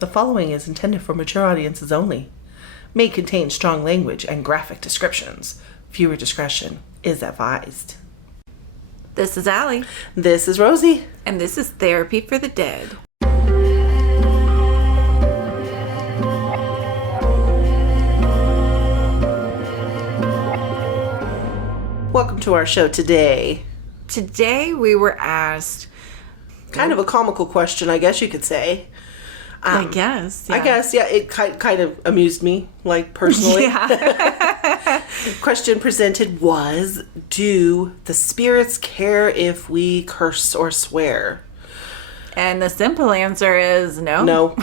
The following is intended for mature audiences only. May contain strong language and graphic descriptions. Viewer discretion is advised. This is Allie. This is Rosie. And this is Therapy for the Dead. Welcome to our show today. Today we were asked... Kind of a comical question, I guess you could say. I guess. Yeah. It kind of amused me, like, personally. Yeah. Question presented was, do the spirits care if we curse or swear? And the simple answer is no. No.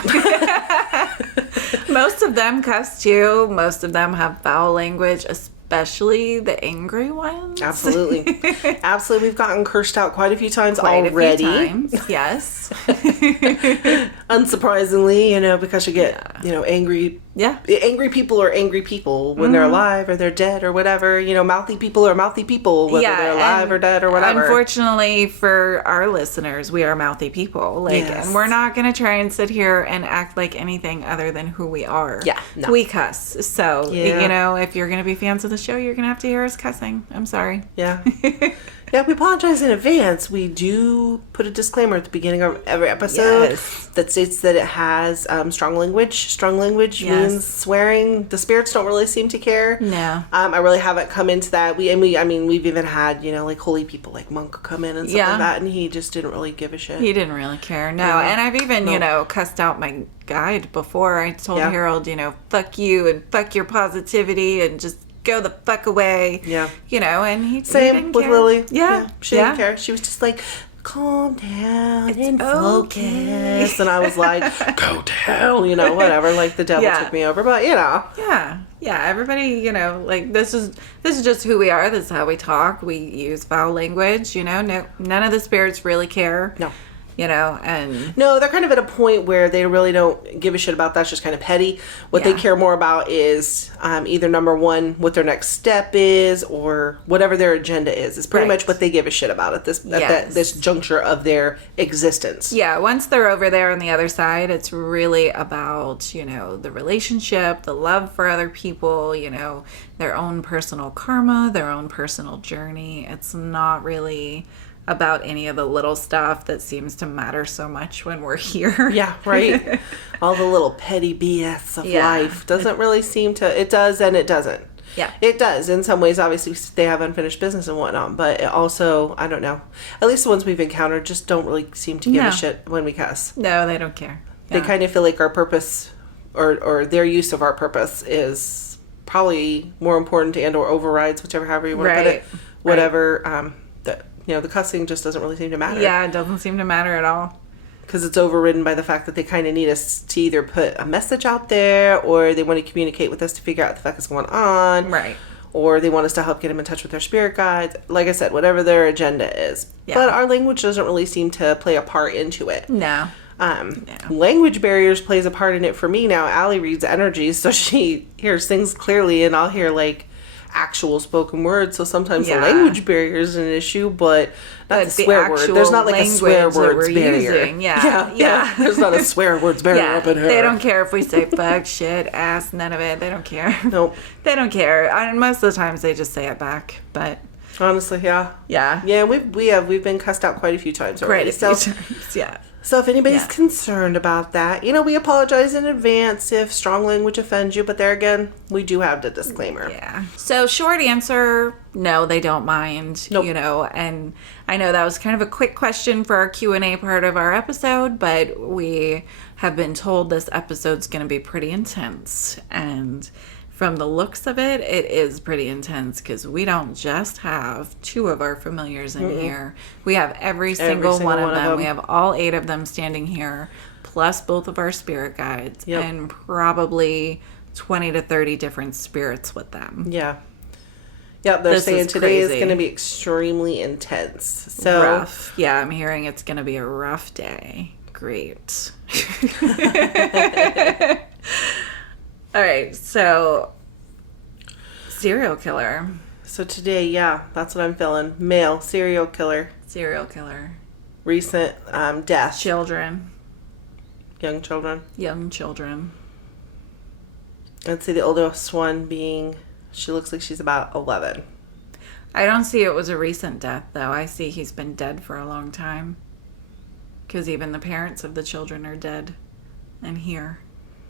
Most of them cuss too. Most of them have foul language, especially the angry ones. Absolutely. Absolutely. We've gotten cursed out quite a few times already. Quite a few times, yes. Unsurprisingly, because you get, angry. Yeah. Angry people are angry people when they're alive or they're dead or whatever. Mouthy people are mouthy people, whether they're alive or dead or whatever. Unfortunately for our listeners, we are mouthy people. Yes. And we're not going to try and sit here and act like anything other than who we are. Yeah. No. We cuss. So, if you're going to be fans of the show, you're going to have to hear us cussing. I'm sorry. Yeah. Yeah, we apologize in advance. We do put a disclaimer at the beginning of every episode that states that it has strong language. Strong language means swearing. The spirits don't really seem to care. No. I really haven't come into that. We've even had, like holy people like Monk come in and stuff like that, and he just didn't really give a shit. He didn't really care. No. And I've even, cussed out my guide before. I told Harold, fuck you and fuck your positivity and just go the fuck away. Yeah. And he Same with care. Lily. Yeah. She didn't care. She was just like, calm down and focus. Okay. And I was like, go down, whatever. Like the devil took me over. But, Yeah. Yeah. Everybody, this is just who we are. This is how we talk. We use foul language, none of the spirits really care. No. And... No, they're kind of at a point where they really don't give a shit about that. It's just kind of petty. What they care more about is either number one, what their next step is, or whatever their agenda is. It's pretty much what they give a shit about at this juncture of their existence. Yeah, once they're over there on the other side, it's really about, the relationship, the love for other people, their own personal karma, their own personal journey. It's not really about any of the little stuff that seems to matter so much when we're here. Yeah, right. All the little petty BS of life doesn't really seem to... It does and it doesn't. Yeah. It does. In some ways, obviously, they have unfinished business and whatnot, but it also, I don't know. At least the ones we've encountered just don't really seem to give a shit when we cuss. No, they don't care. They kind of feel like our purpose or their use of our purpose is probably more important and or overrides, however you want to put it. Whatever, the cussing just doesn't really seem to matter. Yeah, it doesn't seem to matter at all. Because it's overridden by the fact that they kind of need us to either put a message out there or they want to communicate with us to figure out what the fuck is going on. Right. Or they want us to help get them in touch with their spirit guides. Like I said, whatever their agenda is. Yeah. But our language doesn't really seem to play a part into it. No. Language barriers plays a part in it for me now. Allie reads energies, so she hears things clearly, and I'll hear, actual spoken words. So sometimes the language barrier is an issue, but not the swear word. There's not a swear words barrier. Yeah. There's not a swear words barrier up in here. They don't care if we say fuck, shit, ass, none of it. They don't care. Nope. They don't care. Most of the times they just say it back, but... Honestly, yeah. Yeah. Yeah, we've been cussed out quite a few times already. Quite a few times, yeah. So if anybody's concerned about that, we apologize in advance if strong language offends you. But there again, we do have the disclaimer. Yeah. So short answer, no, they don't mind. Nope. And I know that was kind of a quick question for our Q&A part of our episode, but we have been told this episode's going to be pretty intense. And from the looks of it, it is pretty intense because we don't just have two of our familiars in here. We have every single one of them. We have all 8 of them standing here, plus both of our spirit guides, and probably 20 to 30 different spirits with them. Yeah. Yep, they're saying today is going to be extremely intense. So rough. Yeah, I'm hearing it's going to be a rough day. Great. All right, so serial killer. So today, that's what I'm feeling. Male serial killer. Serial killer. Recent death. Children. Young children. Young children. I'd say the oldest one being, she looks like she's about 11. I don't see it was a recent death, though. I see he's been dead for a long time. Because even the parents of the children are dead and here.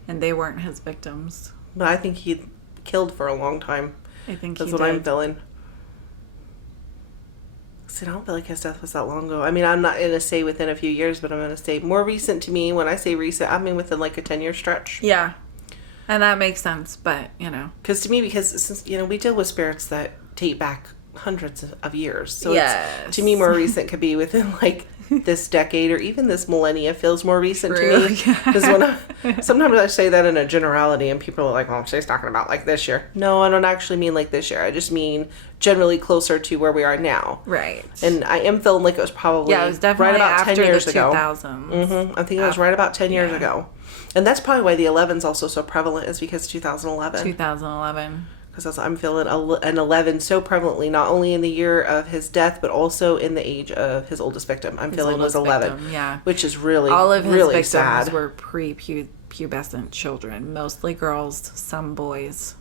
And they weren't his victims. But I think he killed for a long time. I think That's he what did. I'm feeling. See, I don't feel like his death was that long ago. I mean, I'm not going to say within a few years, but I'm going to say more recent to me. When I say recent, I mean within like a 10-year stretch. Yeah. And that makes sense, but, you know. Because to me, because since, you know, we deal with spirits that date back hundreds of years. So Yes. it's, to me, more recent could be within like this decade or even this millennia feels more recent True. to me. Because sometimes I say that in a generality and people are like, oh, she's talking about like this year. No, I don't actually mean like this year. I just mean generally closer to where we are now. Right. And I am feeling like it was probably Yeah, it was definitely right about after 10 years the ago. 2000s. I think it was right about 10 years Yeah. ago. And that's probably why the 11's also so prevalent, is because 2011. 2011. Because I'm feeling an 11 so prevalently, not only in the year of his death, but also in the age of his oldest victim. I'm feeling was 11. Victim, yeah. Which is really, All of his really victims sad. were pre-pubescent children. Mostly girls, some boys.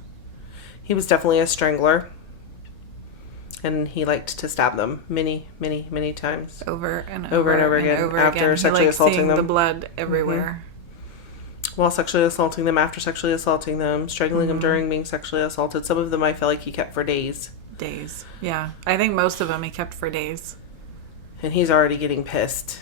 He was definitely a strangler. And he liked to stab them many, many, many times. Over and Over and over again after sexually he assaulting seeing them. the blood everywhere. While sexually assaulting them, after sexually assaulting them, strangling them during being sexually assaulted. Some of them I feel like he kept for days. Days. Yeah. I think most of them he kept for days. And he's already getting pissed.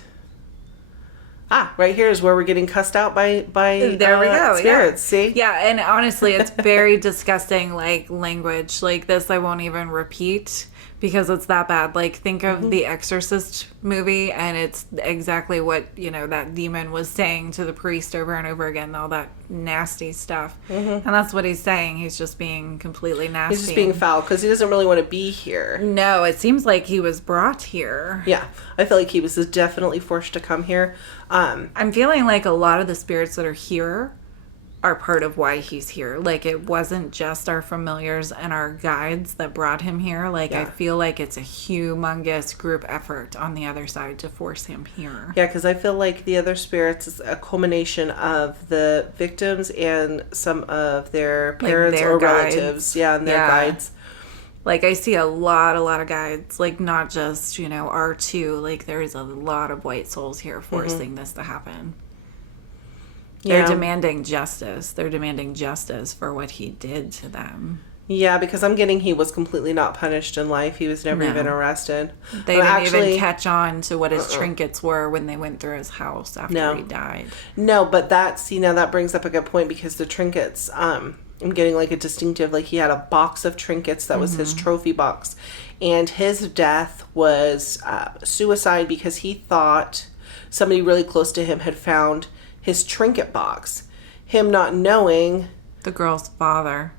Right here is where we're getting cussed out by There we go. spirits. Yeah. See? Yeah, and honestly, it's very disgusting, like, language. Like, this I won't even repeat because it's that bad. Like, think of the Exorcist movie, and it's exactly what, you know, that demon was saying to the priest over and over again, all that nasty stuff. And that's what he's saying. He's just being completely nasty. He's just being foul because he doesn't really want to be here. No, it seems like he was brought here. Yeah, I feel like he was definitely forced to come here. I'm feeling like a lot of the spirits that are here are part of why he's here. Like, it wasn't just our familiars and our guides that brought him here. Like, I feel like it's a humongous group effort on the other side to force him here. Yeah, because I feel like the other spirits is a culmination of the victims and some of their parents their or guides. relatives. Yeah, and their guides. Like, I see a lot of guides. Like, not just, you know, R2. Like, there's a lot of white souls here forcing this to happen. They're demanding justice. They're demanding justice for what he did to them. Yeah, because I'm getting he was completely not punished in life. He was never even arrested. They didn't even catch on to what his trinkets were when they went through his house after he died. No, but that brings up a good point because the trinkets, I'm getting like a distinctive, like he had a box of trinkets that was his trophy box. And his death was suicide because he thought somebody really close to him had found his trinket box. Him not knowing. The girl's father.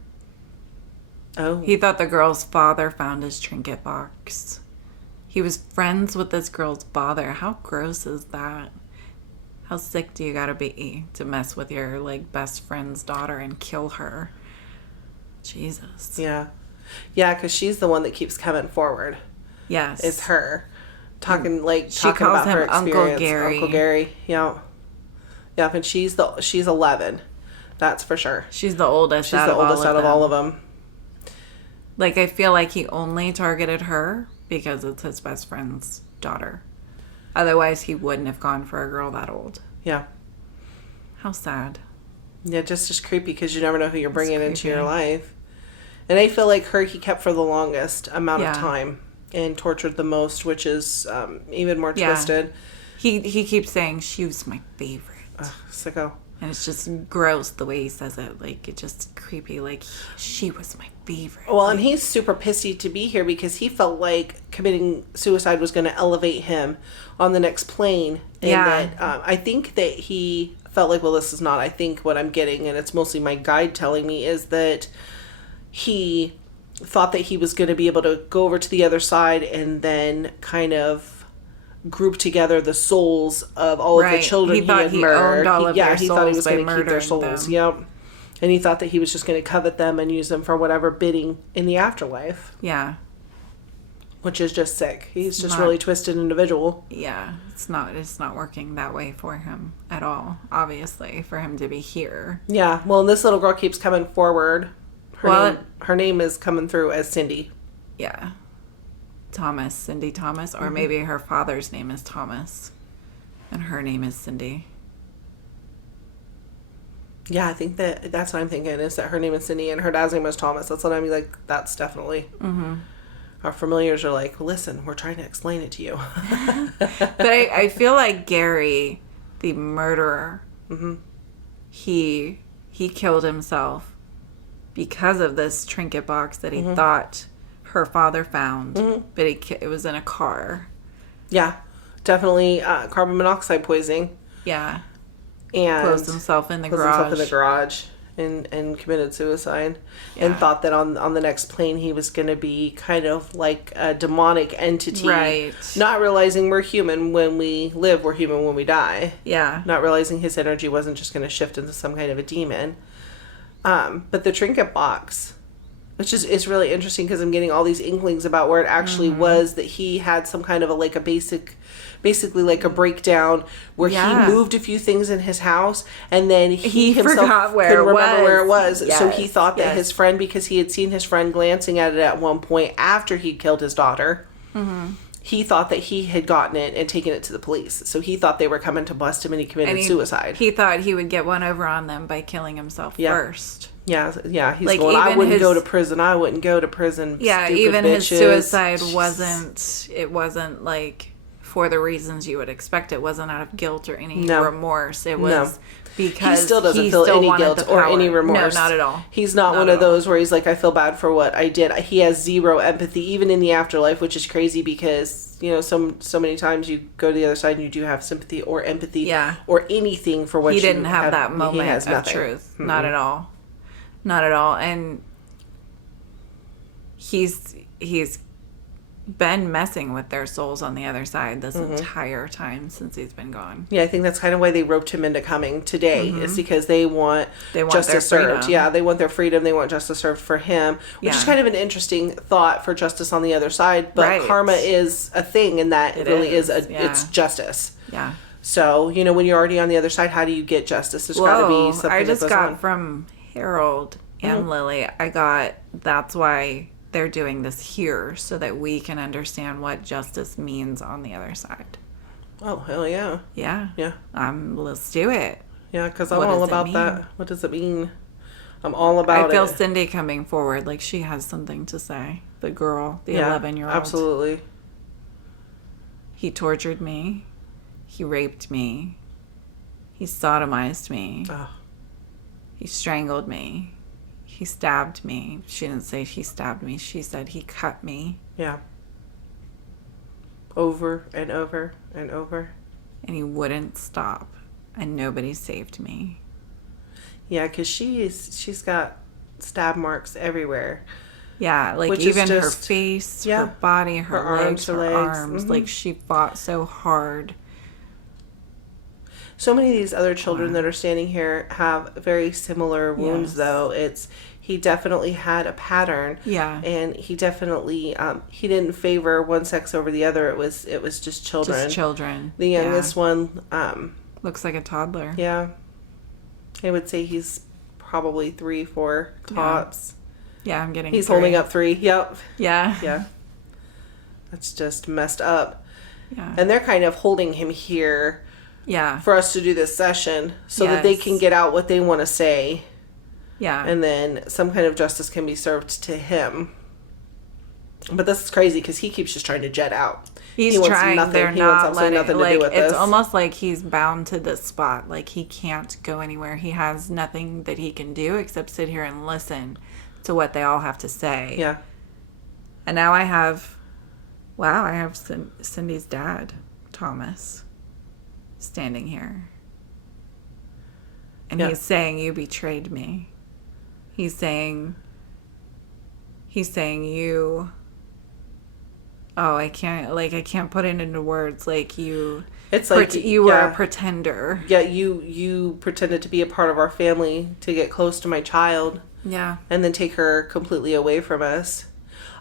Oh. He thought the girl's father found his trinket box. He was friends with this girl's father. How gross is that? How sick do you gotta be to mess with your, like, best friend's daughter and kill her? Jesus. Yeah. Yeah, because she's the one that keeps coming forward. Yes. It's her. Talking calls about her him Uncle experience. Gary. Uncle Gary. Yeah. Yeah, and she's 11. That's for sure. She's the oldest She's the oldest out of all of them. Like, I feel like he only targeted her because it's his best friend's daughter. Otherwise, he wouldn't have gone for a girl that old. Yeah. How sad. Yeah, just creepy because you never know who you're bringing into creepy. your life. And I feel like her he kept for the longest amount of time and tortured the most, which is even more twisted. He keeps saying she was my favorite. Ugh, sicko. And it's just gross the way he says it. Like, it's just creepy. Like, she was my favorite. Well, and he's super pissy to be here because he felt like committing suicide was going to elevate him on the next plane. And that, I think that he felt like, well, this is not, I think what I'm getting, and it's mostly my guide telling me, is that he thought that he was going to be able to go over to the other side and then kind of group together the souls of all of the children he had murdered. He thought he was going to keep their souls. Yep. And he thought that he was just going to covet them and use them for whatever bidding in the afterlife. Yeah. Which is just sick. He's just not- really twisted individual. Yeah, it's not working that way for him at all, obviously, for him to be here. Yeah. Well, and this little girl keeps coming forward. Well, Her name is coming through as Cindy. Yeah. Cindy Thomas, or maybe her father's name is Thomas and her name is Cindy. Yeah, I think that's what I'm thinking, is that her name is Cindy and her dad's name was Thomas. That's what I'm like, that's definitely. Our familiars are like, listen, we're trying to explain it to you. But I feel like Gary, the murderer, he killed himself because of this trinket box that he thought her father found, but it was in a car. Yeah, definitely carbon monoxide poisoning. Yeah. And Closed himself in the closed garage. himself in the garage and committed suicide. And Yeah. thought that on the next plane he was going to be kind of like a demonic entity. Right. Not realizing we're human when we live, we're human when we die. Yeah. Not realizing his energy wasn't just going to shift into some kind of a demon. But the trinket box, which is really interesting because I'm getting all these inklings about where it actually was that he had some kind of basically like a breakdown where Yeah. he moved a few things in his house and then he himself forgot where couldn't it remember where it was. was. So he Yes, thought that yes. his friend, because he had seen his friend glancing at it at one point after he killed his daughter, he thought that he had gotten it and taken it to the police. So he thought they were coming to bust him and he committed suicide. He thought he would get one over on them by killing himself first. Yeah. He's Like, going, I even wouldn't his- go to prison. I wouldn't go to prison. Yeah, stupid even his bitches." suicide wasn't like for the reasons you would expect. It wasn't out of guilt or any No. remorse. It was because He still doesn't he feel still any wanted guilt the or power. any remorse. No, not at all. He's not Not one at of those where he's like, I feel bad for what I did. He has zero empathy, even in the afterlife, which is crazy because, so many times you go to the other side and you do have sympathy or empathy Yeah. or anything for what He you didn't have that He moment has of nothing. truth. Not at all. Not at all. And he's been messing with their souls on the other side this entire time since he's been gone. Yeah, I think that's kind of why they roped him into coming today. Is because they want their justice served. freedom. Yeah, they want their freedom. They want justice served for him, which is Yeah. kind of an interesting thought for justice on the other side. But Right. karma is a thing, and that It really is is, yeah. it's justice. Yeah. So when you're already on the other side, how do you get justice? There's got to be something. I just that goes got on. from Harold and Lily, that's why they're doing this here, so that we can understand what justice means on the other side. Oh hell yeah, Yeah. yeah, Let's do it. yeah. Because I'm What all does it about mean? that. What does it mean? I'm all about I feel it. Cindy coming forward, like she has something to say. The girl, the 11-year-old. Absolutely. He tortured me. He raped me. He sodomized me. Oh. He strangled me. He stabbed me. She didn't say he stabbed me. She said he cut me. Yeah. Over and over and over. And he wouldn't stop. And nobody saved me. Yeah, because she's got stab marks everywhere. Yeah, like Which is even her just- face, yeah. her body, her, Her legs, arms, her her legs. arms. Mhm. Like she fought so hard. So many of these other children that are standing here have very similar wounds, Yes. though. He definitely had a pattern. Yeah. And he definitely he didn't favor one sex over the other. It was just children. Just children. The youngest one, Looks like a toddler. yeah, I would say he's probably 3, 4 tops. Yeah, I'm getting He's 3. holding up 3. Yep. Yeah. Yeah. That's just messed up. Yeah. And they're kind of holding him here Yeah. for us to do this session so that they Yes. can get out what they want to say, Yeah. and then some kind of justice can be served to him. But this is crazy because he keeps just trying to jet out. He's He wants trying. nothing. They're He wants not absolutely letting. nothing to do Like with it's this. almost like he's bound to this spot. Like he can't go anywhere. He has nothing that he can do except sit here and listen to what they all have to say. Yeah. And now I have Cindy's dad, Thomas, standing here. And Yeah. he's saying, you betrayed me. He's saying you, I can't put it into words. Like It's like you were a pretender. Yeah, you pretended to be a part of our family to get close to my child Yeah. and then take her completely away from us.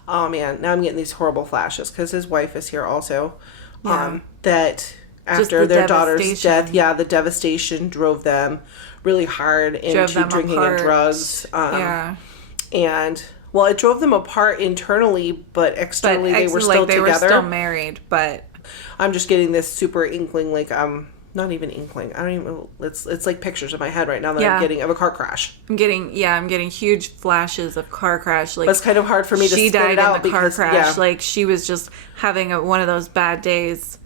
Oh man, now I'm getting these horrible flashes because his wife is here also. Yeah. That after the their daughter's devastation. death, the devastation drove them really hard into drinking and drugs. And well, it drove them apart internally, but externally they were still they together. were still married, but I'm just getting this super inkling, like not even inkling. I don't even. It's like pictures in my head right now that I'm getting of a car crash. I'm getting huge flashes of car crash. Like, but it's kind of hard for me to spit it out because car crash. Like, she was just having one of those bad days.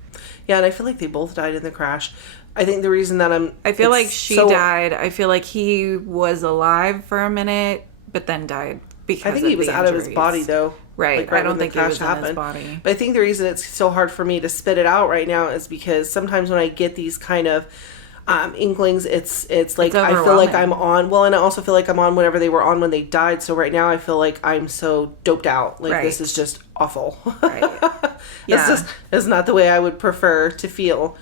Yeah, and I feel like they both died in the crash. I think the reason that I feel like she died. I feel like he was alive for a minute, but then died because I think he was out of his body though. Right. Like, I don't think it was in his body. But I think the reason it's so hard for me to spit it out right now is because sometimes when I get these kind of inklings, it's like I feel like I'm on. Well, and I also feel like I'm on whatever they were on when they died. So right now I feel like I'm so doped out. Like this is just awful. Right. It's not the way I would prefer to feel.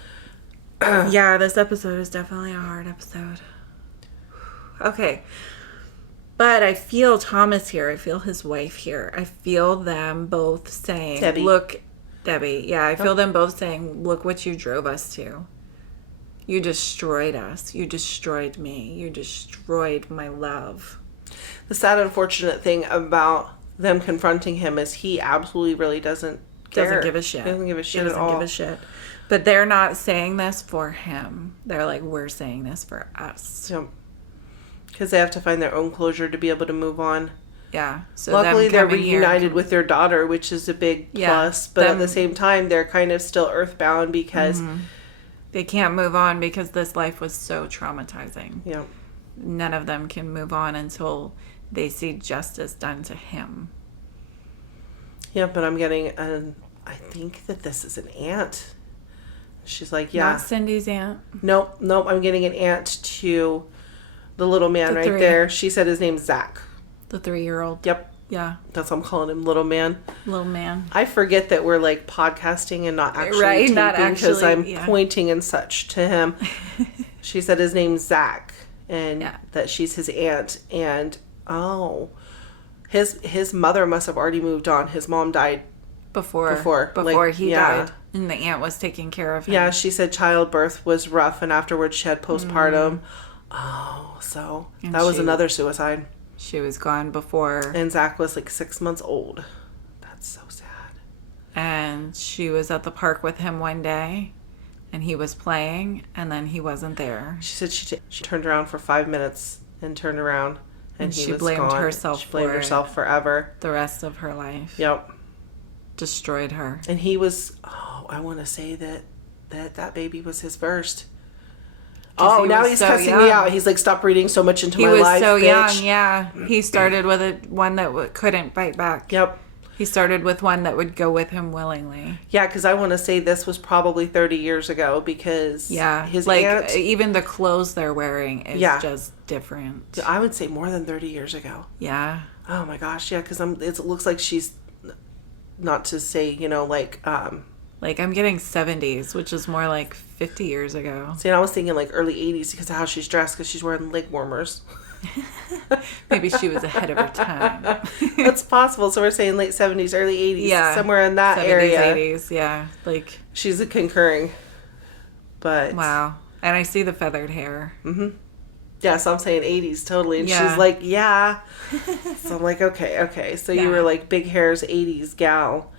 Yeah, this episode is definitely a hard episode. Okay. But I feel Thomas here. I feel his wife here. I feel them both saying, Debbie. Look, Debbie. Yeah, I feel them both saying, look what you drove us to. You destroyed us. You destroyed me. You destroyed my love. The sad, unfortunate thing about them confronting him is he absolutely really doesn't care. Doesn't give a shit. Doesn't give a shit at all. Doesn't give a shit. But they're not saying this for him. They're like, we're saying this for us. Yep. Because they have to find their own closure to be able to move on. Yeah. So luckily, they're reunited with their daughter, which is a big plus. But at the same time, they're kind of still earthbound because they can't move on because this life was so traumatizing. Yeah. None of them can move on until they see justice done to him. Yeah, but I'm getting I think that this is an aunt. She's like, yeah. Not Cindy's aunt? Nope. I'm getting an aunt to the little man right there. She said his name's Zach. The 3-year-old? Yep. Yeah. That's what I'm calling him, little man. Little man. I forget that we're like podcasting and not actually taping because I'm pointing and such to him. She said his name's Zach and that she's his aunt. And, his mother must have already moved on. His mom died before he died. And the aunt was taking care of him. Yeah, she said childbirth was rough and afterwards she had postpartum. So that was another suicide. She was gone before. And Zach was like 6 months old. That's so sad. And she was at the park with him one day and he was playing and then he wasn't there. She said she turned around for 5 minutes and turned around and he was blamed gone. herself. She blamed herself forever. The rest of her life. Yep. Destroyed her. And he was, I want to say that baby was his first. Oh, now he's cussing me out. He's like, stop reading so much into my life, He was so bitch. young, yeah. He started with one that couldn't fight back. Yep. He started with one that would go with him willingly. Yeah, because I want to say this was probably 30 years ago because his aunt... even the clothes they're wearing is just different. I would say more than 30 years ago. Yeah. Oh my gosh, yeah, because it looks like she's... Not to say, like I'm getting 70s, which is more like 50 years ago. See, and I was thinking like early 80s because of how she's dressed, because she's wearing leg warmers. Maybe she was ahead of her time. That's possible. So we're saying late 70s, early 80s. Yeah. Somewhere in that 70s, area. 80s, yeah. Like, she's concurring. But. Wow. And I see the feathered hair. Mm-hmm. Yeah, so I'm saying 80s totally. And she's like, yeah. So I'm like, okay. So you were like big hairs 80s gal.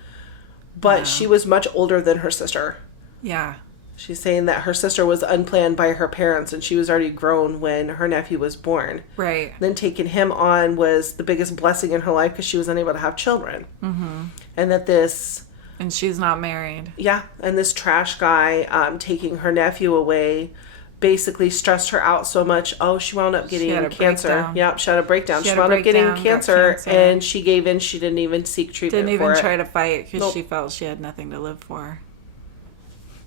But she was much older than her sister. Yeah. She's saying that her sister was unplanned by her parents and she was already grown when her nephew was born. Right. Then taking him on was the biggest blessing in her life because she was unable to have children. Mm-hmm. And that this... And she's not married. Yeah. And this trash guy taking her nephew away basically stressed her out so much. Oh, she wound up getting cancer. Breakdown. Yep, she had a breakdown. She wound up getting cancer and she gave in. She didn't even seek treatment for it. Didn't even try to fight because she felt she had nothing to live for.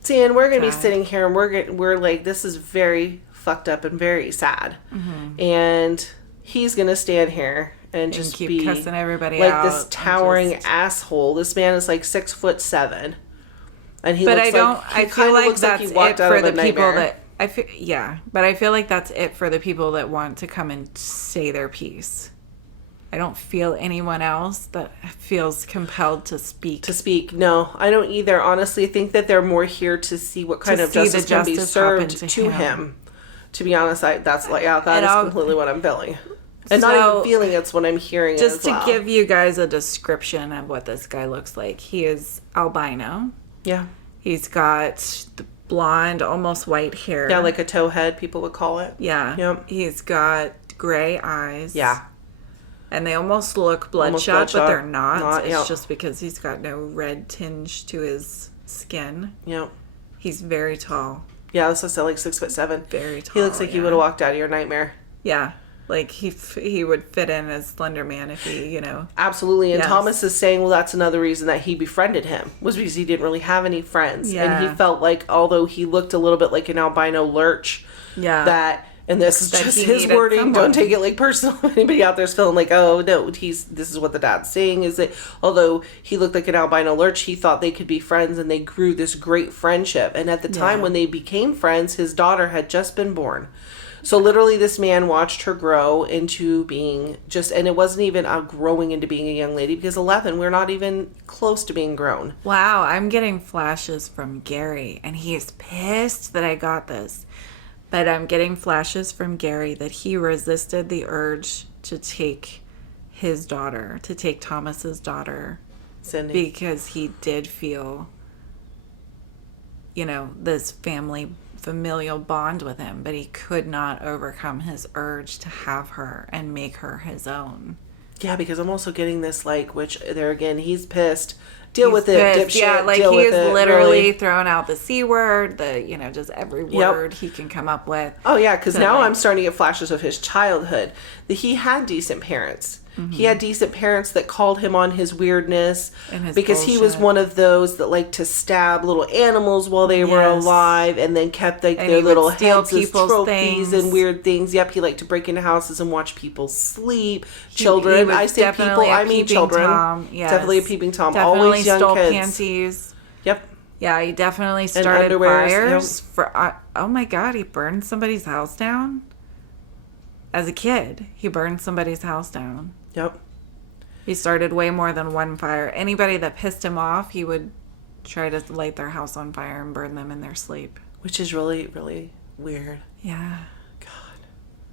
See, and we're going to be sitting here and we're like, this is very fucked up and very sad. Mm-hmm. And he's going to stand here and just keep cussing everybody like out. This towering asshole. This man is like 6'7", and he. But looks I feel like that's it for the people that but I feel like that's it for the people that want to come and say their piece. I don't feel anyone else that feels compelled to speak. No, I don't either. Honestly, I think that they're more here to see what kind of justice can be served to him. To be honest, that is completely what I'm feeling. And not even feeling, it's what I'm hearing. Just to give you guys a description of what this guy looks like. He is albino. Yeah. He's got the blonde, almost white hair. Yeah, like a towhead, people would call it. Yeah. Yep. He's got gray eyes. Yeah. And they almost look bloodshot, but they're not. It's yep. just because he's got no red tinge to his skin. Yep. He's very tall. Yeah, this is like 6'7". Very tall. He looks like he would have walked out of your nightmare. Yeah. Like he would fit in as Slender Man if he, Absolutely. And Thomas is saying, well, that's another reason that he befriended him, was because he didn't really have any friends. Yeah. And he felt like, although he looked a little bit like an albino lurch, and this is just his wording, don't take it like personal. Anybody out there's feeling like, oh, no, this is what the dad's saying, is that although he looked like an albino lurch, he thought they could be friends, and they grew this great friendship. And at the time when they became friends, his daughter had just been born. So literally this man watched her grow into being and it wasn't even growing into being a young lady, because 11, we're not even close to being grown. Wow, I'm getting flashes from Gary, and he is pissed that I got this. But I'm getting flashes from Gary that he resisted the urge to take his daughter, to take Thomas's daughter. Cindy. Because he did feel, this familial bond with him, but he could not overcome his urge to have her and make her his own. Yeah, because I'm also getting this, which there again, he's pissed. Deal with it, dipshit. Yeah, he is literally throwing out the C word, just every word he can come up with. Oh, yeah, because now I'm starting to get flashes of his childhood. That he had decent parents. Mm-hmm. He had decent parents that called him on his weirdness, because bullshit. He was one of those that liked to stab little animals while they were alive, and then kept their little heads as trophies and weird things. Yep, he liked to break into houses and watch people sleep. Children, I say people, I mean children. Tom. Yes. Definitely a peeping Tom. Definitely always young stole kids. Panties. Yep. Yeah, he definitely started fires. Oh my God, he burned somebody's house down. As a kid, he burned somebody's house down. Yep. He started way more than one fire. Anybody that pissed him off, he would try to light their house on fire and burn them in their sleep. Which is really, really weird. Yeah. God.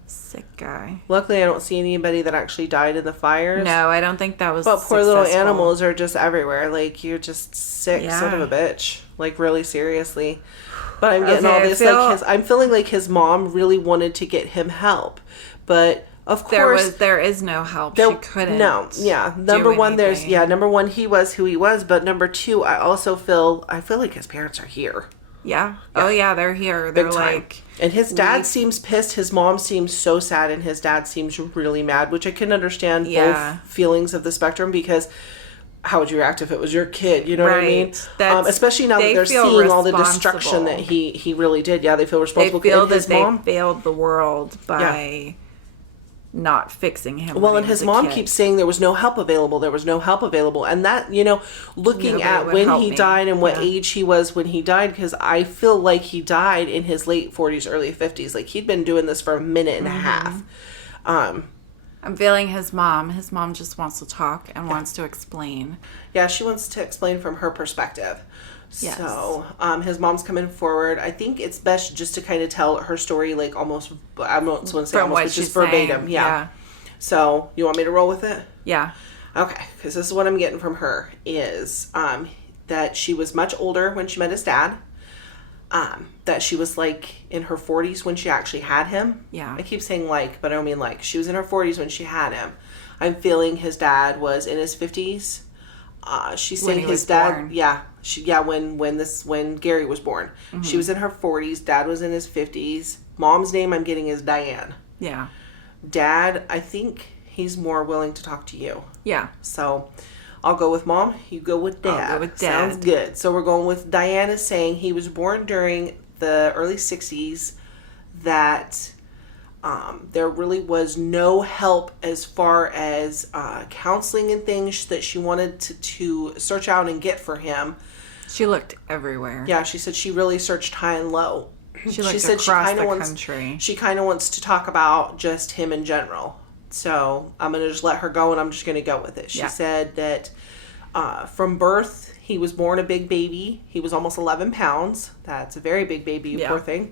Sick guy. Luckily, I don't see anybody that actually died in the fires. No, I don't think that was But poor little animals are just everywhere. You're just sick son of a bitch. Really seriously. But I'm getting all this, I'm feeling like his mom really wanted to get him help. But... Of course, there is no help. She couldn't. No, yeah. Number one, number one, he was who he was. But number two, I feel like his parents are here. Yeah. Oh yeah, they're here. They're and his dad seems pissed. His mom seems so sad, and his dad seems really mad. Which I can understand both feelings of the spectrum, because how would you react if it was your kid? You know what I mean? Especially now that they're seeing all the destruction that he really did. Yeah, they feel responsible. They feel that they failed the world by. Not fixing him. Well, and his mom keeps saying there was no help available. And that, looking at when he died and what age he was when he died, because I feel like he died in his late 40s, early 50s. He'd been doing this for a minute and a half. I'm feeling his mom. His mom just wants to talk and wants to explain. Yeah, she wants to explain from her perspective. Yes. So, his mom's coming forward. I think it's best just to kind of tell her story, almost, I don't want to say almost, but just verbatim. Saying. Yeah. So, you want me to roll with it? Yeah. Okay, because this is what I'm getting from her, is that she was much older when she met his dad. That she was, in her 40s when she actually had him. Yeah. I keep saying but I don't mean like. She was in her 40s when she had him. I'm feeling his dad was in his 50s. She's saying his dad, born. when Gary was born. Mm-hmm. She was in her 40s. Dad was in his 50s. Mom's name I'm getting is Diane. Yeah. Dad, I think he's more willing to talk to you. Yeah. So I'll go with Mom. You go with Dad. I'll go with Dad. Sounds good. So we're going with Diana saying he was born during the early 60s, that there really was no help as far as counseling and things that she wanted to search out and get for him. She looked everywhere. Yeah, she said she really searched high and low. She looked across the country. She kind of wants to talk about just him in general. So I'm going to just let her go, and I'm just going to go with it. She Yeah. said that from birth, he was born a big baby. He was almost 11 pounds. That's a very big baby, you poor thing.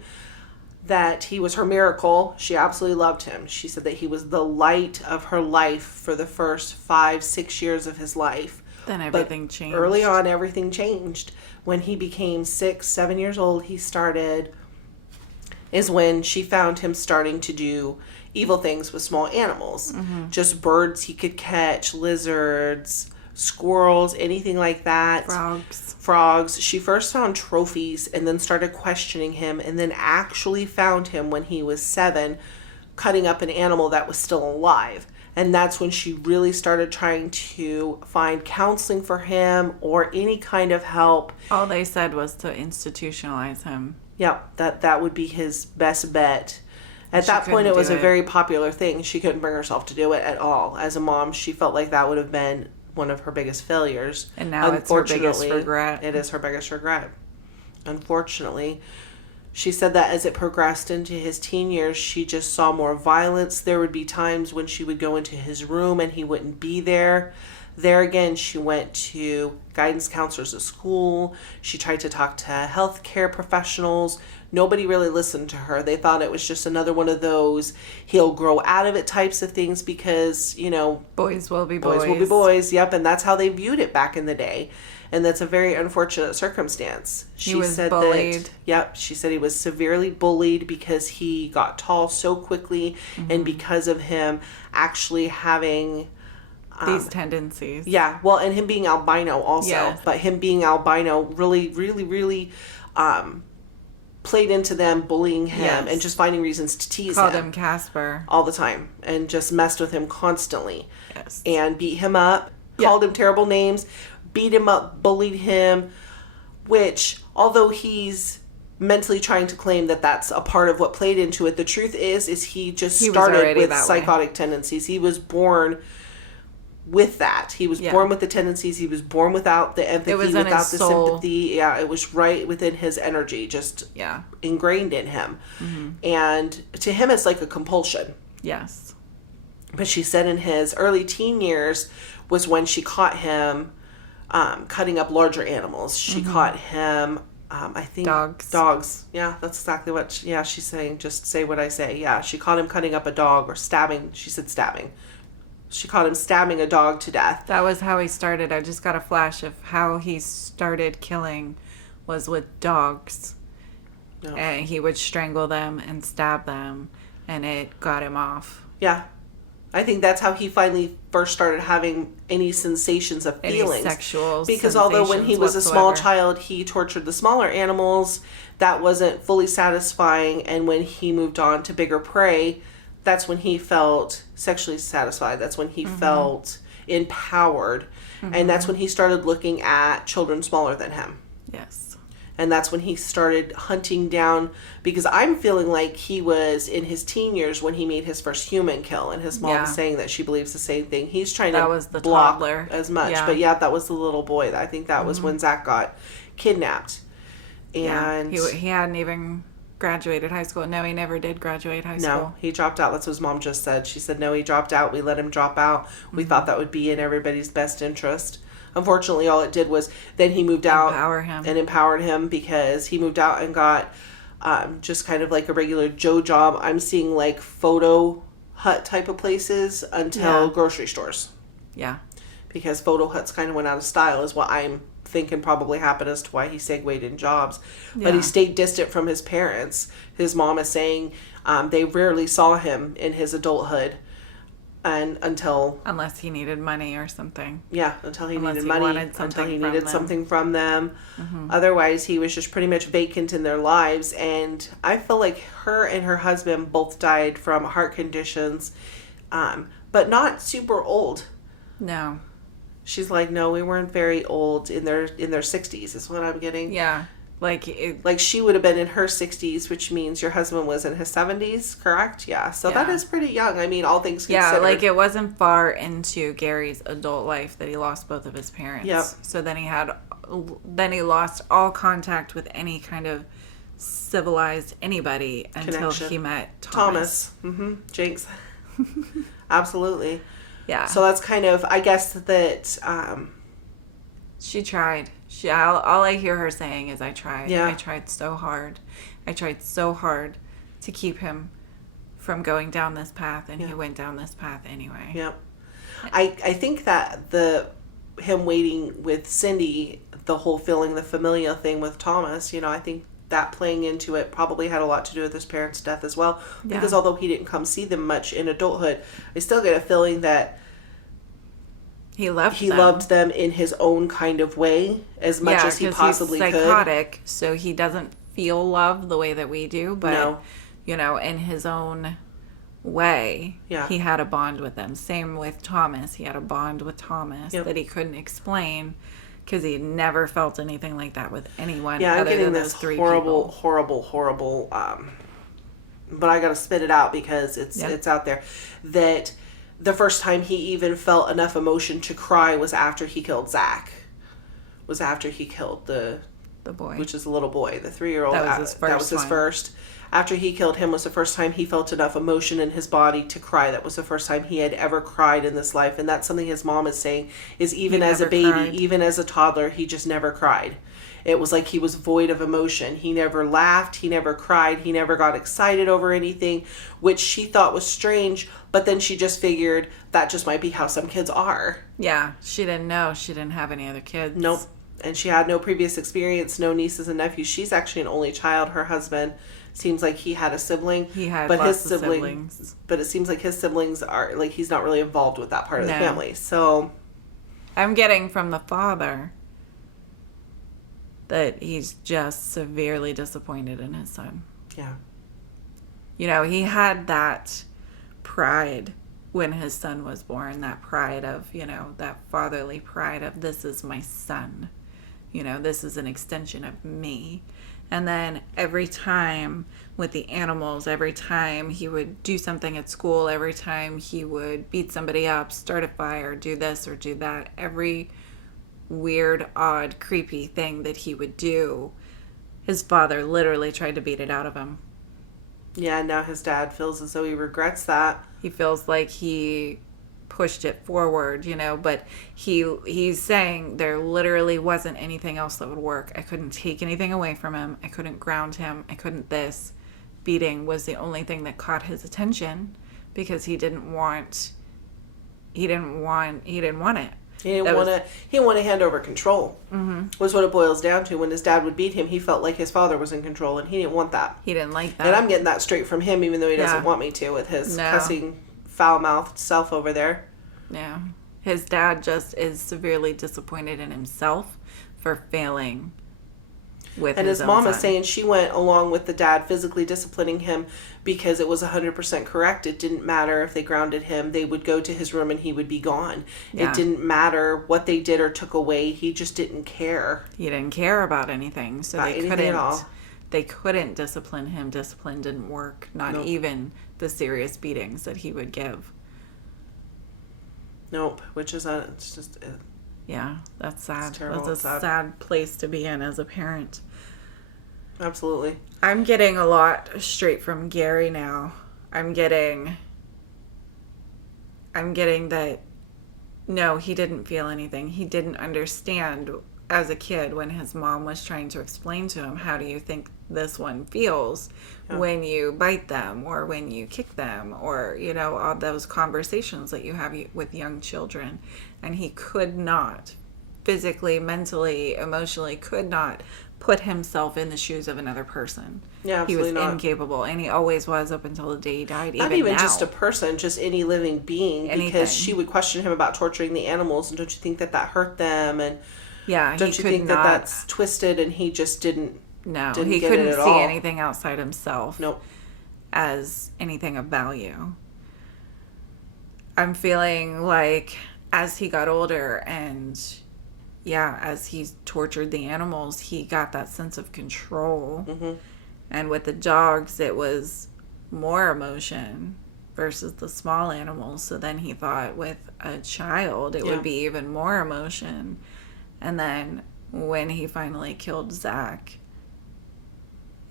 That he was her miracle. She absolutely loved him. She said that he was the light of her life for the first 5-6 years of his life. Then everything changed. Early on, everything changed. When he became 6-7 years old, is when she found him starting to do evil things with small animals. Mm-hmm. Just birds he could catch, lizards, squirrels, anything like that. Frogs. She first found trophies and then started questioning him, and then actually found him when he was 7, cutting up an animal that was still alive. And that's when she really started trying to find counseling for him or any kind of help. All they said was to institutionalize him. Yeah, that would be his best bet. At that point, it was a very popular thing. She couldn't bring herself to do it at all. As a mom, she felt like that would have been one of her biggest failures. And now it's her biggest regret. It is her biggest regret. Unfortunately, she said that as it progressed into his teen years, she just saw more violence. There would be times when she would go into his room and he wouldn't be there. There again, she went to guidance counselors at school. She tried to talk to healthcare professionals. Nobody really listened to her. They thought it was just another one of those he'll grow out of it types of things because, boys will be boys. Boys will be boys, yep. And that's how they viewed it back in the day. And that's a very unfortunate circumstance. He was bullied. She said he was severely bullied because he got tall so quickly and because of him actually having these tendencies. Yeah, well, and him being albino also. Yes. But him being albino really, really, really played into them bullying him and just finding reasons to tease him. Called him Casper. All the time. And just messed with him constantly. Yes. And beat him up, called him terrible names, beat him up, bullied him, which, although he's mentally trying to claim that that's a part of what played into it, the truth is he just started with psychotic tendencies. He was born with that. He was born with the tendencies. He was born without the empathy, without the sympathy. Yeah, it was right within his energy, just ingrained in him. Mm-hmm. And to him, it's like a compulsion. Yes. But she said in his early teen years was when she caught him cutting up larger animals. She caught him, I think... Dogs. Yeah, that's exactly what... she's saying, just say what I say. Yeah, she caught him cutting up a dog or stabbing. She said stabbing. She caught him stabbing a dog to death. That was how he started. I just got a flash of how he started killing was with dogs. No. And he would strangle them and stab them, and it got him off. Yeah. I think that's how he finally first started having any sensations of feelings. Any sexual because although when he was a small child, he tortured the smaller animals, that wasn't fully satisfying. And when he moved on to bigger prey, that's when he felt sexually satisfied. That's when he felt empowered. And that's when he started looking at children smaller than him. Yes. And that's when he started hunting down, because I'm feeling like he was in his teen years when he made his first human kill. And his mom is saying that she believes the same thing. He's trying to was the block toddler. As much. Yeah. But that was the little boy. I think that was when Zach got kidnapped. And he hadn't even graduated high school. No, he never did graduate high school. No, he dropped out. That's what his mom just said. She said, no, he dropped out. We let him drop out. We thought that would be in everybody's best interest. Unfortunately, all it did was then he moved out and empowered him because he moved out and got just kind of like a regular Joe job. I'm seeing like photo hut type of places until grocery stores. Yeah. Because photo huts kind of went out of style is what I'm thinking probably happened as to why he segued in jobs. But he stayed distant from his parents. His mom is saying they rarely saw him in his adulthood. And unless he needed money or something. Yeah, until he needed something from them. Mm-hmm. Otherwise, he was just pretty much vacant in their lives. And I feel like her and her husband both died from heart conditions, but not super old. No. She's like, no, we weren't very old in their 60s is what I'm getting. Yeah. Like she would have been in her 60s, which means your husband was in his 70s, correct? Yeah. So that is pretty young. I mean, all things considered. Yeah, like it wasn't far into Gary's adult life that he lost both of his parents. Yep. So then he lost all contact with any kind of civilized anybody until he met Thomas. Mm-hmm. Jinx. Absolutely. Yeah. So that's kind of, I guess that, she tried. All I hear her saying is, I tried. Yeah. I tried so hard. I tried so hard to keep him from going down this path, and he went down this path anyway. Yep. I think that him waiting with Cindy, the whole feeling, the familial thing with Thomas, I think that playing into it probably had a lot to do with his parents' death as well. Yeah. Because although he didn't come see them much in adulthood, I still get a feeling that he loved them in his own kind of way as much as he possibly he's psychotic, so he doesn't feel love the way that we do, but in his own way, he had a bond with them. Same with Thomas. He had a bond with Thomas that he couldn't explain because he never felt anything like that with anyone other than those three people. horrible, but I gotta spit it out because it's out there, that the first time he even felt enough emotion to cry was after he killed Zach. Was after he killed the boy. Which is a little boy, the 3-year-old. That was his first. After he killed him was the first time he felt enough emotion in his body to cry. That was the first time he had ever cried in this life. And that's something his mom is saying, is even as a baby, even as a toddler, he just never cried. It was like he was void of emotion. He never laughed. He never cried. He never got excited over anything, which she thought was strange. But then she just figured that just might be how some kids are. Yeah, she didn't know. She didn't have any other kids. Nope. And she had no previous experience, no nieces and nephews. She's actually an only child. Her husband seems like he had a sibling. He had lots of siblings. But it seems like his siblings are, like, he's not really involved with that part of the family. So I'm getting from the father that he's just severely disappointed in his son. Yeah. He had that pride when his son was born, that pride of, that fatherly pride of, this is my son. This is an extension of me. And then every time with the animals, every time he would do something at school, every time he would beat somebody up, start a fire, do this or do that, every weird, odd, creepy thing that he would do, his father literally tried to beat it out of him. Yeah, now his dad feels as though he regrets that. He feels like he pushed it forward, but he's saying there literally wasn't anything else that would work. I couldn't take anything away from him. I couldn't ground him. I couldn't this. Beating was the only thing that caught his attention because he didn't want it. He didn't want to hand over control. Mm-hmm. Was what it boils down to. When his dad would beat him, he felt like his father was in control, and he didn't want that. He didn't like that. And I'm getting that straight from him, even though he doesn't want me to, with his cussing, foul-mouthed self over there. Yeah. His dad just is severely disappointed in himself for failing with and his mom son. is saying she went along with the dad physically disciplining him because it was 100% correct. It didn't matter if they grounded him. They would go to his room and he would be gone. Yeah. It didn't matter what they did or took away. He just didn't care. He didn't care about anything. So they couldn't discipline him. Discipline didn't work. Not even the serious beatings that he would give. Nope. Which is it's just... Yeah, that's sad. It's terrible. That's a sad place to be in as a parent. Absolutely. I'm getting a lot straight from Gary now. I'm getting that, no, he didn't feel anything. He didn't understand as a kid when his mom was trying to explain to him, how do you think this one feels when you bite them or when you kick them or, all those conversations that you have with young children. And he could not physically, mentally, emotionally, could not put himself in the shoes of another person. Yeah, absolutely. He was incapable, and he always was up until the day he died. Not even now. Just a person, just any living being. Anything. Because she would question him about torturing the animals, and don't you think that hurt them? And don't you think that that's twisted? And he just didn't. No, didn't he get couldn't it at see all. anything outside himself. Nope. As anything of value. I'm feeling like as he got older and as he tortured the animals, he got that sense of control. Mm-hmm. And with the dogs, it was more emotion versus the small animals. So then he thought with a child, it would be even more emotion. And then when he finally killed Zach,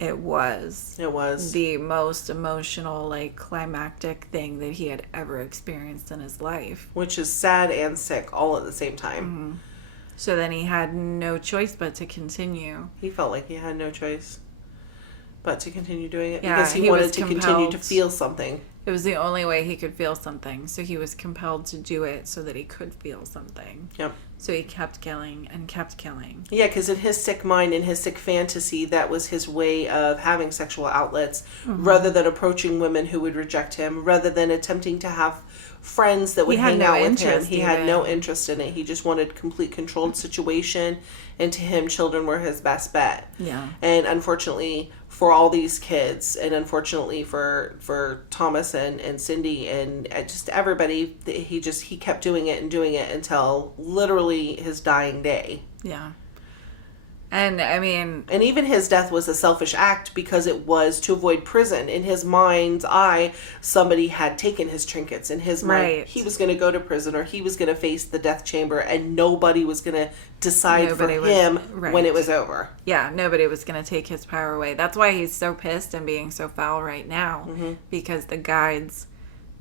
it was the most emotional, like, climactic thing that he had ever experienced in his life. Which is sad and sick all at the same time. Mm-hmm. So then he had no choice but to continue. He felt like he had no choice but to continue doing it, Yeah, because he wanted to continue to feel something. It was the only way he could feel something. So he was compelled to do it so that he could feel something. Yep. So he kept killing and kept killing. Yeah, because in his sick mind, in his sick fantasy, that was his way of having sexual outlets, rather than approaching women who would reject him, rather than attempting to have friends that would hang out with him. He had no interest in it. He just wanted complete controlled situation, and to him, children were his best bet. Yeah. And unfortunately for all these kids, and unfortunately for Thomas and Cindy and just everybody, he kept doing it until literally his dying day. Yeah. And I mean... And even his death was a selfish act, because it was to avoid prison. In his mind's eye, somebody had taken his trinkets. In his mind, he was going to go to prison, or he was going to face the death chamber, and nobody was going to decide for him when it was over. Yeah, nobody was going to take his power away. That's why he's so pissed and being so foul right now, because the guides,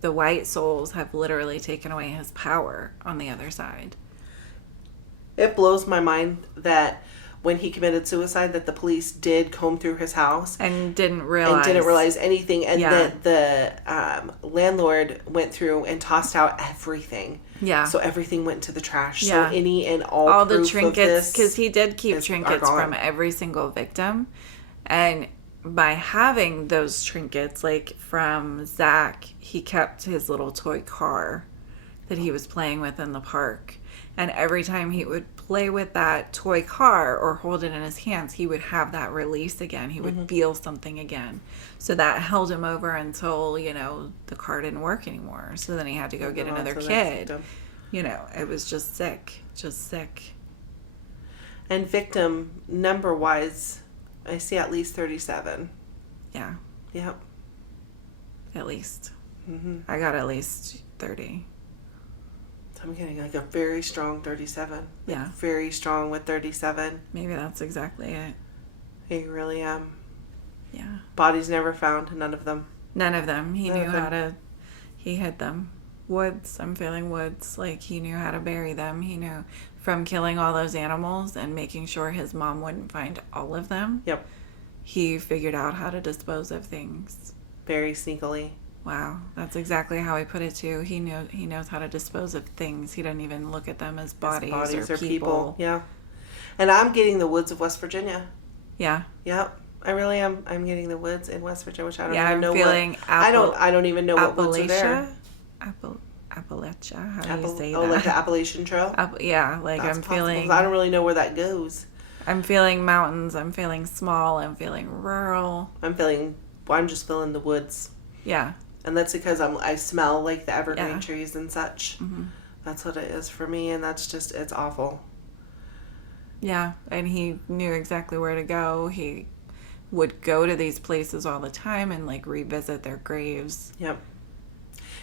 the white souls, have literally taken away his power on the other side. It blows my mind that when he committed suicide, that the police did comb through his house and didn't realize anything, and that the landlord went through and tossed out everything. Yeah. So everything went to the trash. Yeah. So any and all the trinkets, because he did keep trinkets from from every single victim, and by having those trinkets, like from Zach, he kept his little toy car that he was playing with in the park. And every time he would play with that toy car or hold it in his hands, he would have that release again. He would feel something again. So that held him over until, the car didn't work anymore. So then he had to go get another kid. It was just sick. Just sick. And victim number-wise, I see at least 37. Yeah. Yep. At least. I got at least 30. I'm getting like a very strong 37. Yeah. Very strong with 37. Maybe that's exactly it. I really am. Yeah. Bodies never found. None of them. None of them. He knew how to... He hid them. Woods. I'm feeling woods. Like, he knew how to bury them. He knew from killing all those animals and making sure his mom wouldn't find all of them. Yep. He figured out how to dispose of things. Very sneakily. Wow, that's exactly how he put it too. He knows how to dispose of things. He doesn't even look at them as bodies or people. Yeah. And I'm getting the woods of West Virginia. Yeah. Yep. I really am. I'm getting the woods in West Virginia, which I don't even know I don't even know what woods are there. Appalachia. How do you say that? Oh, like the Appalachian Trail? Yeah, like that's I'm feeling... Possible, I don't really know where that goes. I'm feeling mountains. I'm feeling small. I'm feeling rural. I'm just feeling the woods. Yeah. And that's because I smell like the evergreen trees and such. Mm-hmm. That's what it is for me, and that's just, it's awful. Yeah, and he knew exactly where to go. He would go to these places all the time and like revisit their graves. Yep.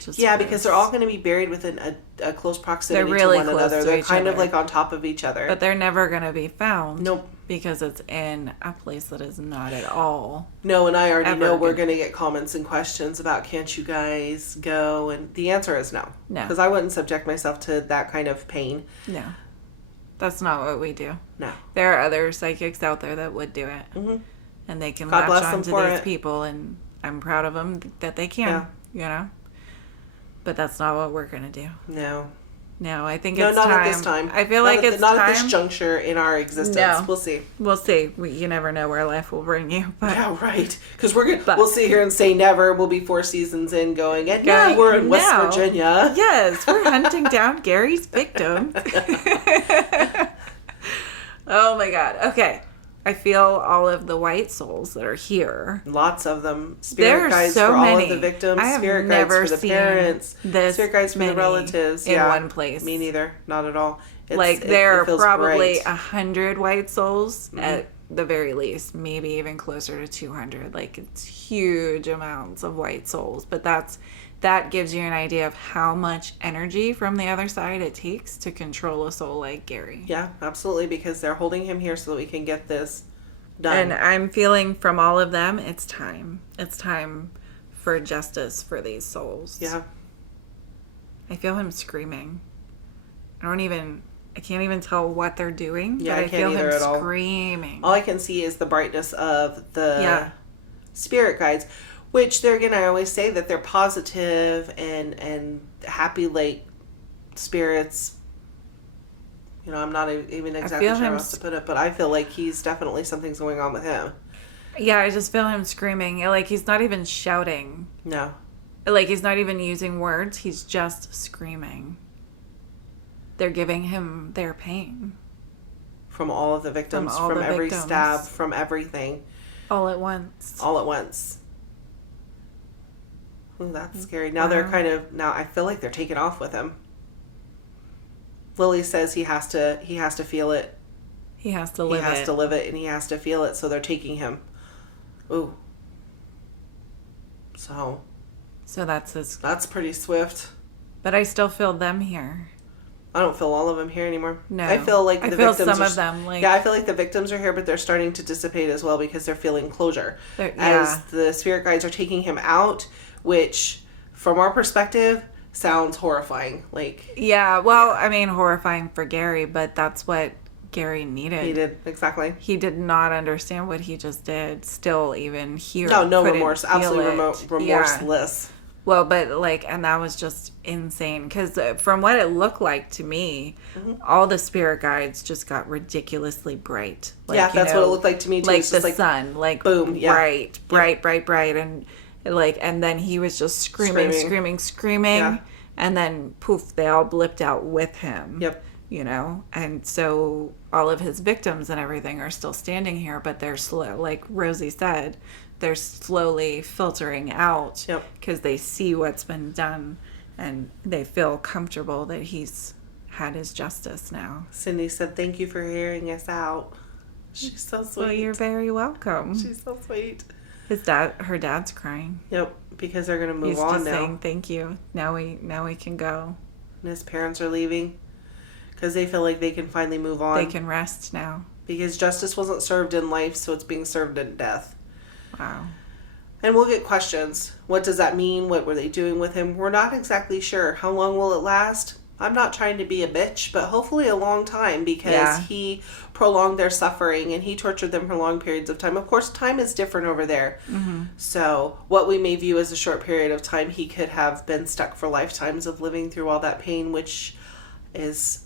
Because they're all going to be buried within a close proximity really to one another. They're kind of like on top of each other. But they're never going to be found. Nope. Because it's in a place that is not at all. No, and I already know we're going to get comments and questions about, can't you guys go? And the answer is no. No. Because I wouldn't subject myself to that kind of pain. No. That's not what we do. No. There are other psychics out there that would do it. Mm-hmm. And they can latch on to these people, and I'm proud of them that they can, But that's not what we're going to do. No, I think it's time. No, not at this time. I feel like it's not time. Not at this juncture in our existence. No. We'll see. We'll see. You never know where life will bring you. But, yeah, right. Because we'll sit here and say never. We'll be 4 seasons in going, and now we're in West Virginia. Yes, we're hunting down Gary's victims. Oh my God. Okay. I feel all of the white souls that are here. Lots of them. Spirit guides for all of the victims. Spirit guides for the parents. Spirit guides for the relatives. In one place. Me neither. Not at all. There are probably 100 white souls at the very least. Maybe even closer to 200. It's huge amounts of white souls. But that gives you an idea of how much energy from the other side it takes to control a soul like Gary. Yeah, absolutely, because they're holding him here so that we can get this And I'm feeling from all of them, it's time. It's time for justice for these souls. Yeah. I feel him screaming. I can't even tell what they're doing. Yeah, but I can't feel either him at all. screaming. All I can see is the brightness of the spirit guides, which there again, I always say that they're positive and happy, like spirits. You know, I'm not even exactly sure how else to put it, but I feel like he's definitely something's going on with him. Yeah, I just feel him screaming. Like he's not even shouting. No. Like he's not even using words. He's just screaming. They're giving him their pain. From all of the victims, from every stab, from everything. All at once. All at once. Ooh, that's scary. Now they're now I feel like they're taking off with him. Lily says he has to feel it. He has to live it. He has to live it and he has to feel it, so they're taking him. Ooh. So that's pretty swift. But I still feel them here. I don't feel all of them here anymore. No. I feel like the victims some of them. Like, yeah, I feel like the victims are here, but they're starting to dissipate as well because they're feeling closure. As the spirit guides are taking him out, which, from our perspective, sounds horrifying. Like, I mean, horrifying for Gary, but that's what Gary needed. Exactly. He did not understand what he just did. Still, even here, no remorse. Absolutely remorseless. Yeah. Well, but and that was just insane because from what it looked like to me, all the spirit guides just got ridiculously bright. That's what it looked like to me too. Like the sun, boom, bright, and and then he was just screaming, yeah. and then poof, they all blipped out with him. Yep. You know, and so all of his victims and everything are still standing here, but they're slow. Like Rosie said, they're slowly filtering out because they see what's been done and they feel comfortable that he's had his justice now. Cindy said, "Thank you for hearing us out." She's so sweet. Well, you're very welcome. She's so sweet. Her dad's crying. Yep, because they're gonna move He's on just now. saying thank you. Now we can go. And his parents are leaving because they feel like they can finally move on. They can rest now because justice wasn't served in life, so it's being served in death. Wow. And we'll get questions. What does that mean? What were they doing with him? We're not exactly sure. How long will it last? I'm not trying to be a bitch, but hopefully a long time because he prolonged their suffering and he tortured them for long periods of time. Of course, time is different over there. Mm-hmm. So what we may view as a short period of time, he could have been stuck for lifetimes of living through all that pain, which is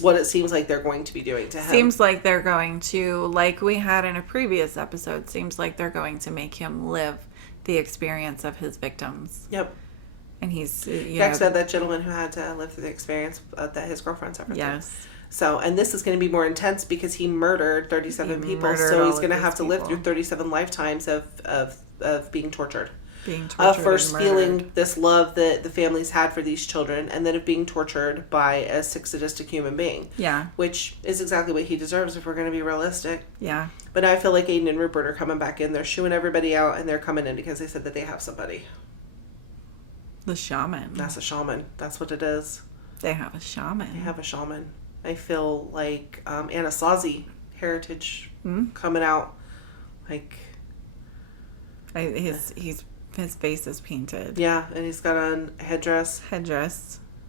what it seems like they're going to be doing to him. Seems like they're going to, like we had in a previous episode, seems like they're going to make him live the experience of his victims. Yep. And he's, said that gentleman who had to live through the experience that his girlfriend suffered through. Yes. So, and this is going to be more intense because he murdered 37 people. So he's going to have to live through 37 lifetimes of being tortured. First feeling this love that the families had for these children, and then of being tortured by a sadistic human being. Yeah. Which is exactly what he deserves if we're going to be realistic. Yeah. But I feel like Aiden and Rupert are coming back in. They're shooing everybody out, and they're coming in because they said that they have somebody. The shaman. That's a shaman. That's what it is. They have a shaman. I feel like Anasazi heritage coming out. Like his face is painted. Yeah, and he's got on headdress.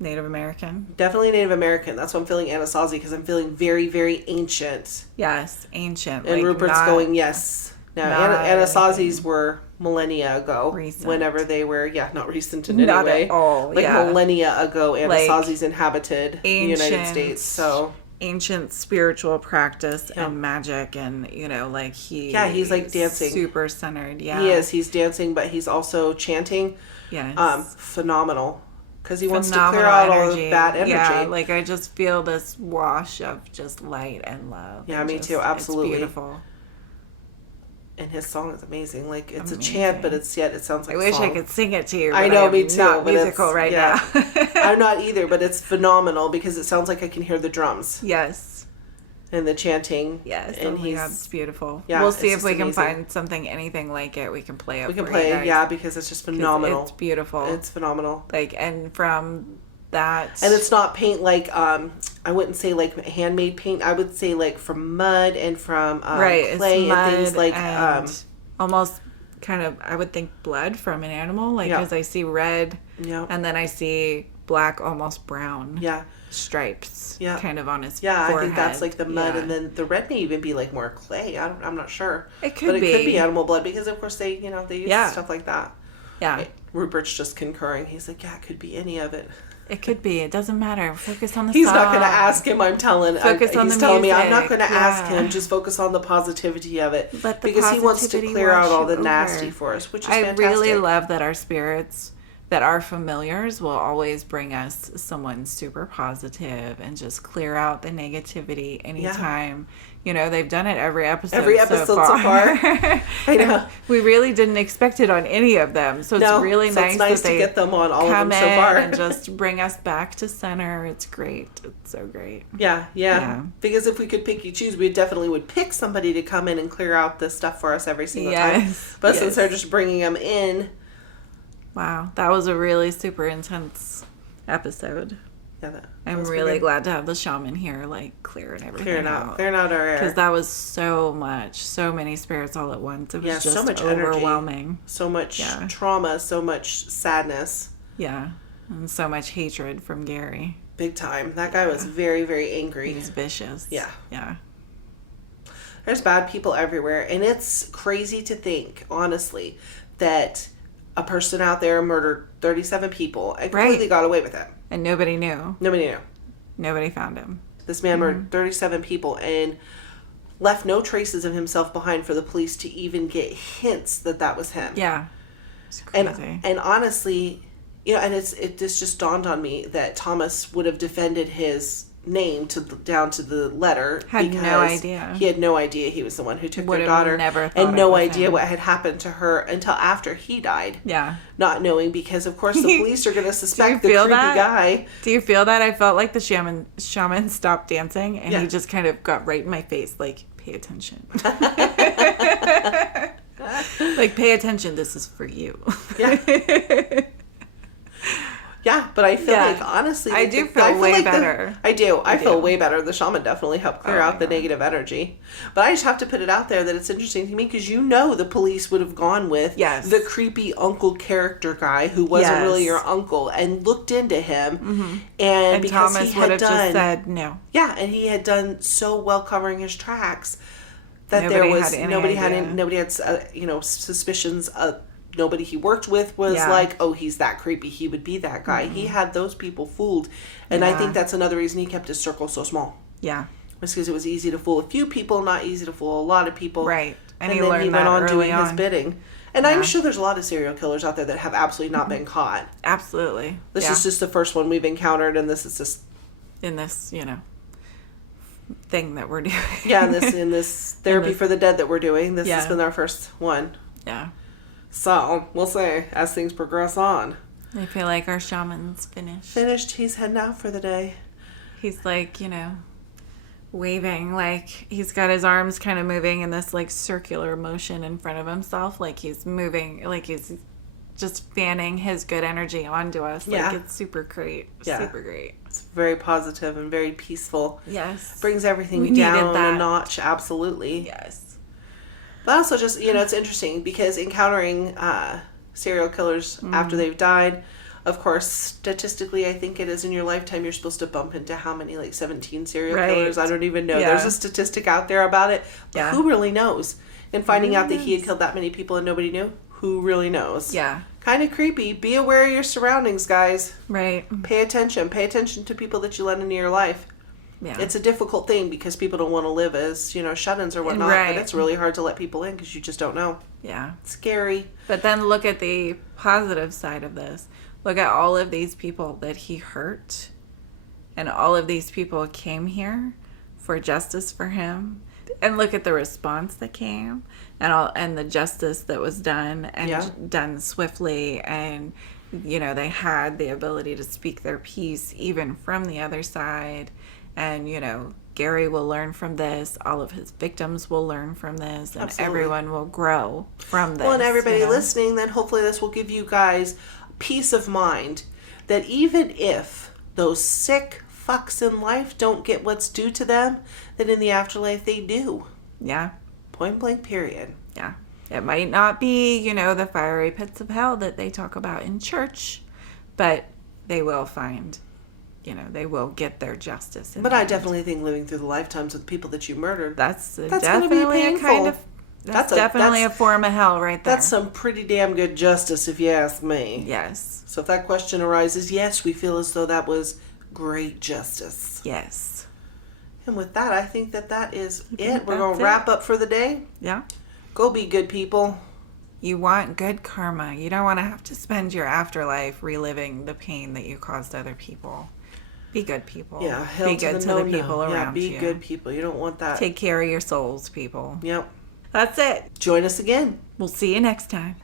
Native American. Definitely Native American. That's why I'm feeling Anasazi because I'm feeling very, very ancient. Yes, ancient. And Rupert's going, yes. Now, Anasazis were millennia ago. Recent. Whenever they were, not recent in any not way. At all, millennia ago, Anasazis inhabited the United States. So ancient spiritual practice and magic, and he's like dancing, super centered. Yeah, he is. He's dancing, but he's also chanting. Yes, phenomenal. Because he wants to clear out all the bad energy. Yeah, I just feel this wash of just light and love. Yeah, me too. Absolutely. It's beautiful. And his song is amazing. Like, it's amazing. A chant, but it sounds like a wish song. I could sing it to you. I know, me too. Not musical right now. I'm not either, but it's phenomenal because it sounds like I can hear the drums. Yes. And the chanting. Yes. And it's beautiful. Yeah, we'll see if we can find anything like it. We can play it. We can play it, because it's just phenomenal. It's beautiful. It's phenomenal. And from that. And it's not paint like I wouldn't say like handmade paint. I would say like from mud and from Right, clay it's mud and things like and almost kind of, I would think, blood from an animal. Like, because I see red, and then I see black, almost brown stripes kind of on his forehead. I think that's like the mud, and then the red may even be like more clay. I'm not sure. It could but be. It could be animal blood because, of course, they use stuff like that. Yeah. Rupert's just concurring. He's like, yeah, it could be any of it. It could be. It doesn't matter. Focus on the He's song. not going to ask him. I'm telling. Focus on he's the telling me music. I'm not going to ask him. Just focus on the positivity of it, Let the because he wants to positivity clear out wash all you the over. nasty for us, which is I fantastic. really love that our spirits, that our familiars will always bring us someone super positive and just clear out the negativity anytime. You know, they've done it every episode so far. I know. We really didn't expect it on any of them. So it's really nice, it's nice that to they get them on all of come them so far. in and just bring us back to center. It's great. It's so great. Yeah. Because if we could pick and choose, we definitely would pick somebody to come in and clear out this stuff for us every single time. But since they're just bringing them in. Wow. That was a really super intense episode. Yeah, I'm really glad to have the shaman here, like, clearing everything out. Clearing out our air. Because that was so much, so many spirits all at once. It was just so much overwhelming. Energy, so much trauma, so much sadness. Yeah, and so much hatred from Gary. Big time. That guy was very, very angry. He's vicious. Yeah. There's bad people everywhere, and it's crazy to think, honestly, that a person out there murdered 37 people and completely got away with it. And nobody knew. Nobody found him. This man murdered 37 people and left no traces of himself behind for the police to even get hints that that was him. Yeah. It's crazy. And honestly, and this just dawned on me that Thomas would have defended his name down to the letter. Had no idea. He had no idea he was the one who took Would their have daughter. never thought and no it was idea him. what had happened to her until after he died. Yeah. Not knowing, because of course the police are going to suspect the feel creepy that? guy. Do you feel that? I felt like the shaman stopped dancing and he just kind of got right in my face, like, pay attention. Like, pay attention, this is for you. Yeah. Yeah, but I feel like, honestly, I do feel way better. I feel way better. The shaman definitely helped clear out the negative energy. But I just have to put it out there that it's interesting to me because the police would have gone with the creepy uncle character guy who wasn't really your uncle and looked into him. Mm-hmm. And because Thomas he would had have just said no. Yeah, and he had done so well covering his tracks that nobody had suspicions. Nobody he worked with was like, oh, he's that creepy, he would be that guy. Mm-hmm. He had those people fooled. And I think that's another reason he kept his circle so small. Yeah. It's because it was easy to fool a few people, not easy to fool a lot of people. Right. And then he went on doing his bidding. And I'm sure there's a lot of serial killers out there that have absolutely not been caught. Absolutely. This is just the first one we've encountered, and this is just... in this, thing that we're doing. Yeah, in this therapy for the dead that we're doing. This has been our first one. Yeah. So, we'll see as things progress on. I feel like our shaman's finished. He's heading out for the day. He's like, waving, like he's got his arms kind of moving in this like circular motion in front of himself. Like he's moving, like he's just fanning his good energy onto us. Like it's super great. Yeah. Super great. It's very positive and very peaceful. Yes. Brings everything down a notch. Absolutely. Yes. But also just, it's interesting because encountering serial killers after they've died, of course, statistically, I think it is in your lifetime, you're supposed to bump into how many, like 17 serial killers? I don't even know. Yeah. There's a statistic out there about it. But who really knows? And finding out that he had killed that many people and nobody knew, who really knows? Yeah. Kind of creepy. Be aware of your surroundings, guys. Right. Pay attention. Pay attention to people that you let into your life. Yeah. It's a difficult thing because people don't want to live as, shut-ins or whatnot. Right. But it's really hard to let people in because you just don't know. Yeah. It's scary. But then look at the positive side of this. Look at all of these people that he hurt. And all of these people came here for justice for him. And look at the response that came. And the justice that was done. And done swiftly. And, they had the ability to speak their piece even from the other side. And, Gary will learn from this. All of his victims will learn from this. And everyone will grow from this. Well, and everybody listening, then hopefully this will give you guys peace of mind that even if those sick, fucks in life don't get what's due to them, then in the afterlife they do. Yeah. Point blank, period. Yeah. It might not be, you know, the fiery pits of hell that they talk about in church, but they will find, you know, they will get their justice. But I definitely think living through the lifetimes of the people that you murdered, that's definitely a kind of, that's definitely a form of hell right there. That's some pretty damn good justice, if you ask me. Yes. So if that question arises, yes, we feel as though that was great justice. Yes. And with that, I think that is it. We're going to wrap up for the day. Yeah. Go be good people. You want good karma. You don't want to have to spend your afterlife reliving the pain that you caused other people. Be good people. Yeah, be good to the people around you. Yeah, be good people. You don't want that. Take care of your souls, people. Yep. That's it. Join us again. We'll see you next time.